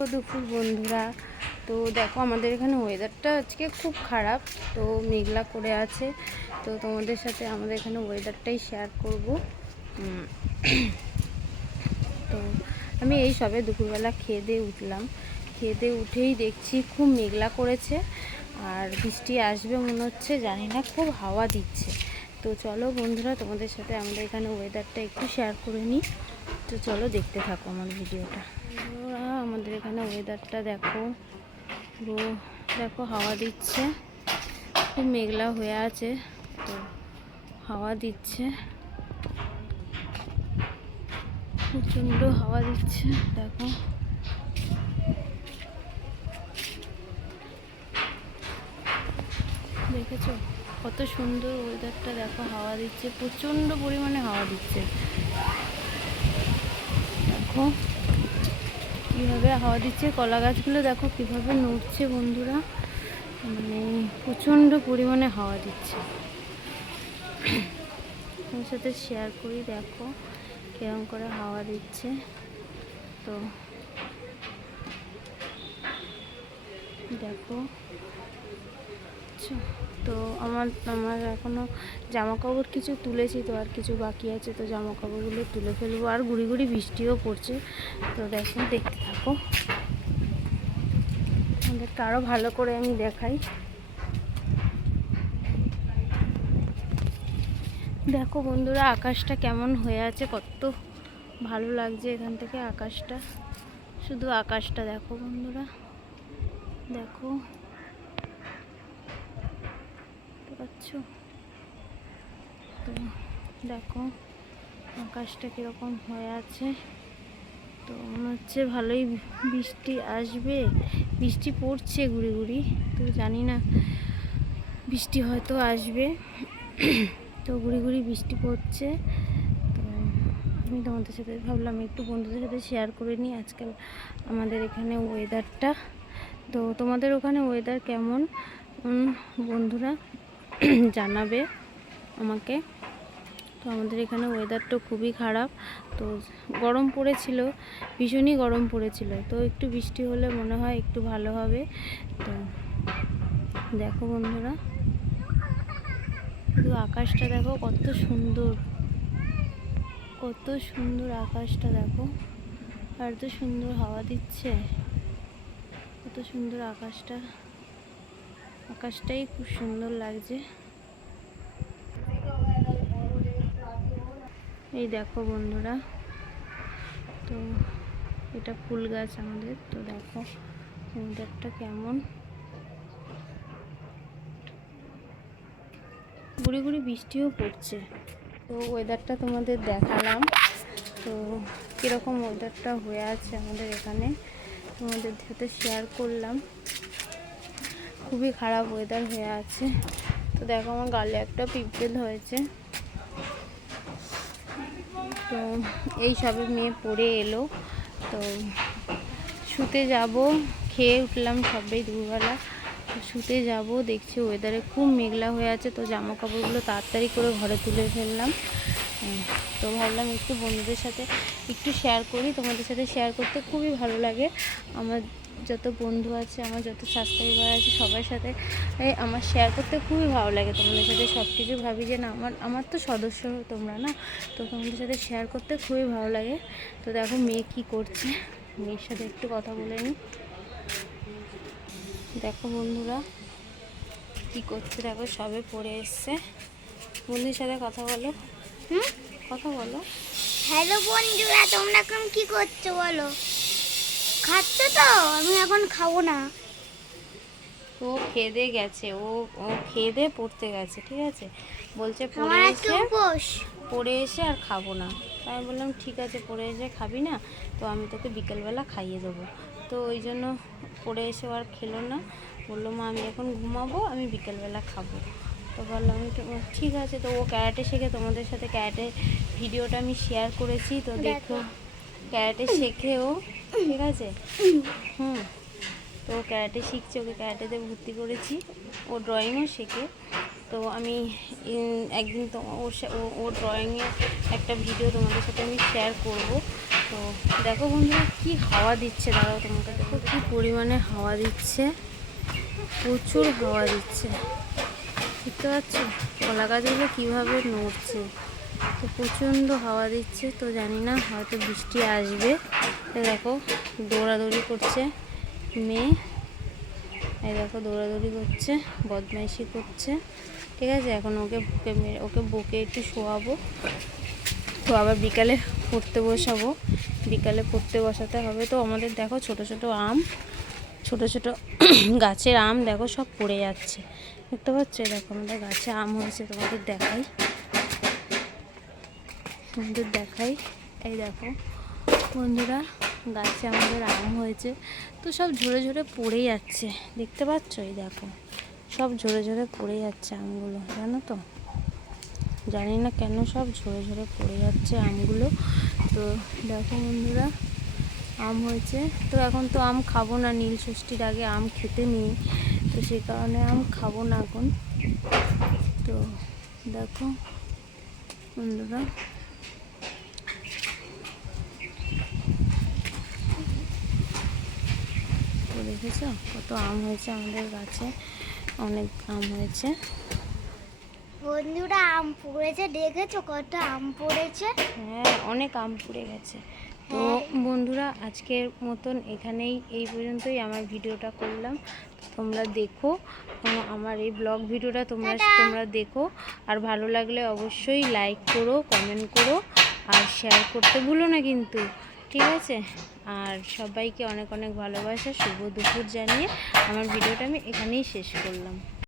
দুপুর বন্ধুরা। তো দেখো আমাদের এখানে ওয়েদারটা আজকে খুব খারাপ, তো মেঘলা করে আছে। তো তোমাদের সাথে আমাদের এখানে ওয়েদারটাই শেয়ার করব। তো আমি এই সবে দুপুরবেলা খেয়ে দিয়ে উঠলাম। খেয়ে দিয়ে উঠেই দেখছি খুব মেঘলা করেছে, আর বৃষ্টি আসবে মনে হচ্ছে, জানি না, খুব হাওয়া দিচ্ছে। তো চলো বন্ধুরা, তোমাদের সাথে আমাদের এখানে ওয়েদারটা একটু শেয়ার করে নিই। তো চলো দেখতে থাকো আমার ভিডিওটা আমাদের এখানে ওয়েদারটা দেখো। পুরো দেখো হাওয়া দিচ্ছে। খুব মেঘলা হয়ে আছে, তো হাওয়া দিচ্ছে। প্রচণ্ড হাওয়া দিচ্ছে, দেখো। দেখেছ? কত সুন্দর ওয়েদারটা দেখো, হাওয়া দিচ্ছে, প্রচণ্ড পরিমাণে হাওয়া দিচ্ছে। দেখো। কীভাবে হাওয়া দিচ্ছে, কলা গাছগুলো দেখো কীভাবে নড়ছে বন্ধুরা। মানে প্রচণ্ড পরিমাণে হাওয়া দিচ্ছে। তোমার সাথে শেয়ার করি, দেখো কেরম করে হাওয়া দিচ্ছে। তো দেখো আচ্ছা, তো আমার আমার এখনও জামা কাপড় কিছু তুলেছি তো আর কিছু বাকি আছে তো জামা কাপড়গুলো তুলে ফেলব। আর গুড়ি গুড়ি বৃষ্টিও পড়ছে তো দেখো দেখতে থাকো। আমাদেরকে আরও ভালো করে আমি দেখাই। দেখো বন্ধুরা আকাশটা কেমন হয়ে আছে কত ভালো লাগছে এখান থেকে আকাশটা। শুধু আকাশটা দেখো বন্ধুরা। দেখো দেখতে পাচ্ছ? তো দেখো, আকাশটা কীরকম হয়ে আছে। তো মনে হচ্ছে ভালোই বৃষ্টি আসবে। বৃষ্টি পড়ছে ঘুরি ঘুরি তো জানি না, বৃষ্টি হয়তো আসবে। তো ঘুরি ঘুরি বৃষ্টি পড়ছে। তো আমি তোমাদের সাথে ভাবলাম একটু বন্ধুদের সাথে শেয়ার করে নিই আজকাল আমাদের এখানে ওয়েদারটা তো তোমাদের ওখানে ওয়েদার কেমন? বন্ধুরা? জানাবে আমাকে। তো আমাদের এখানে ওয়েদারটা খুবই খারাপ। তো গরম পড়েছিল, ভীষণই গরম পড়েছিল। তো একটু বৃষ্টি হলে মনে হয় একটু ভালো হবে। তো দেখো বন্ধুরা, শুধু আকাশটা দেখো, কত সুন্দর কত সুন্দর আকাশটা দেখো। আর তো সুন্দর হাওয়া দিচ্ছে, কত সুন্দর আকাশটা। আকাশটাই খুব সুন্দর লাগছে। এই দেখো বন্ধুরা, তো এটা ফুল গাছ আমাদের, তো দেখো ওয়েদারটা কেমন। গুড়ি গুড়ি বৃষ্টিও পড়ছে। তো ওয়েদারটা তোমাদের দেখালাম। তো কীরকম ওয়েদারটা হয়ে আছে আমাদের এখানে, তোমাদের সাথে শেয়ার করলাম। খুবই খারাপ ওয়েদার হয়ে আছে। তো দেখো আমার গালে একটা পিঁপড়ে হয়েছে। তো এই সবে মেয়ে পড়ে এলো। তো শুতে যাব, খেয়ে উঠলাম সবাই দুপুরবেলা। তো শুতে যাব, দেখছি ওয়েদারে খুব মেঘলা হয়ে আছে। তো জামা কাপড়গুলো তাড়াতাড়ি করে ঘরে তুলে ফেললাম। তো ভাবলাম একটু বন্ধুদের সাথে একটু শেয়ার করি। তোমাদের সাথে শেয়ার করতে খুবই ভালো লাগে। আমার যত বন্ধু আছে, আমার যত সাবস্ক্রাইবার আছে, সবার সাথে আমার শেয়ার করতে খুবই ভালো লাগে। তোমাদের সাথে সব কিছু ভাবি যে না, আমার আমার তো সদস্য তোমরা না? তো তোমাদের সাথে শেয়ার করতে খুবই ভালো লাগে। তো দেখো মেয়ে কী করছে? মেয়ের সাথে একটু কথা বলে নিই। দেখো বন্ধুরা, কী করছে? দেখো সবে পড়ে এসছে। বন্ধুর সাথে কথা বলো। হুম? কথা বলো। হ্যালো বন্ধুরা, তোমরা এখন কি করছ বলো? খাচ্ছ তো আমি এখন খাব না। ও খেদে গেছে ও ও খেদে পড়তে গেছে ঠিক আছে? বলছে পড়ে এসে পড়ে এসে আর খাব না। তাই আমি বললাম ঠিক আছে পড়ে এসে খাবি না তো আমি তোকে বিকেলবেলা খাইয়ে দেবো। তো ওই জন্য পড়ে এসে আর খেলো না। বলল মা আমি এখন ঘুমাবো আমি বিকেলবেলা খাব। তো বললাম ঠিক আছে তো ও ক্যারাটে শেখে তোমাদের সাথে ক্যারাটে ভিডিওটা আমি শেয়ার করেছি তো দেখো। ক্যারাটে শেখে ও, ঠিক আছে? হুম, তো ক্যারাটে শিখছে ওকে, ক্যারাটেতে ভর্তি করেছি। ও ড্রয়িংও শেখে। তো আমি একদিন তো ওর ও- ড্রয়িংয়ের একটা ভিডিও তোমাদের সাথে আমি শেয়ার করব। তো দেখো বন্ধুরা, কি হাওয়া দিচ্ছে, দাঁড়াও তোমাকে দেখো কী পরিমাণে হাওয়া দিচ্ছে। প্রচুর হাওয়া দিচ্ছে। দেখতে পাচ্ছ? কলা গাছগুলো কীভাবে নড়ছে। তো প্রচণ্ড হাওয়া দিচ্ছে, তো জানি না, হয়তো বৃষ্টি আসবে। তো দেখো, দৌড়াদৌড়ি করছে মেয়ে। এই দেখো, দৌড়াদৌড়ি করছে, বদমাইশি করছে। ঠিক আছে, এখন ওকে বুকে ওকে বুকে একটু শোয়াবো। তো আবার বিকালে পড়তে বসাবো। বিকালে পড়তে বসাতে হবে। তো আমাদের দেখো, ছোট ছোট আম, ছোট ছোট গাছের আম, দেখো, সব পড়ে যাচ্ছে। দেখতে পাচ্ছ? দেখো, আমাদের গাছে আম হয়েছে, তোমাদের দেখাই। তোমাদের দেখাই। এই দেখো, বন্ধুরা, গাছে আমাদের আম হয়েছে। তো সব ঝরে ঝরে পড়ে যাচ্ছে। দেখতে পাচ্ছ? এই দেখো, সব ঝরে ঝরে পড়ে যাচ্ছে আমগুলো, জানো তো? জানি না কেন সব ঝরে ঝরে পড়ে যাচ্ছে আমগুলো। তো দেখো বন্ধুরা, আম হয়েছে। তো এখন তো আম খাব না নীল ষষ্ঠীর আগে আম খেতে নিই। তো সেই কারণে আম খাব না এখন। তো দেখো, বন্ধুরা তো দেখেছ? কত আম হয়েছে আমাদের গাছে। অনেক আম হয়েছে। বন্ধুরা আম পড়েছে। দেখেছ কত আম পড়েছে? হ্যাঁ অনেক আম পুড়ে গেছে। তো বন্ধুরা আজকের মতন এখানেই এই পর্যন্তই আমার ভিডিওটা করলাম। তোমরা দেখো আমার এই ব্লগ ভিডিওটা তোমরা তোমরা দেখো। আর ভালো লাগলে অবশ্যই লাইক করো কমেন্ট করো আর শেয়ার করতে ভুলো না কিন্তু। ঠিক আছে? আর সবাইকে অনেক অনেক ভালোবাসা, শুভ দুপুর জানিয়ে আমার ভিডিওটা আমি এখানেই শেষ করলাম।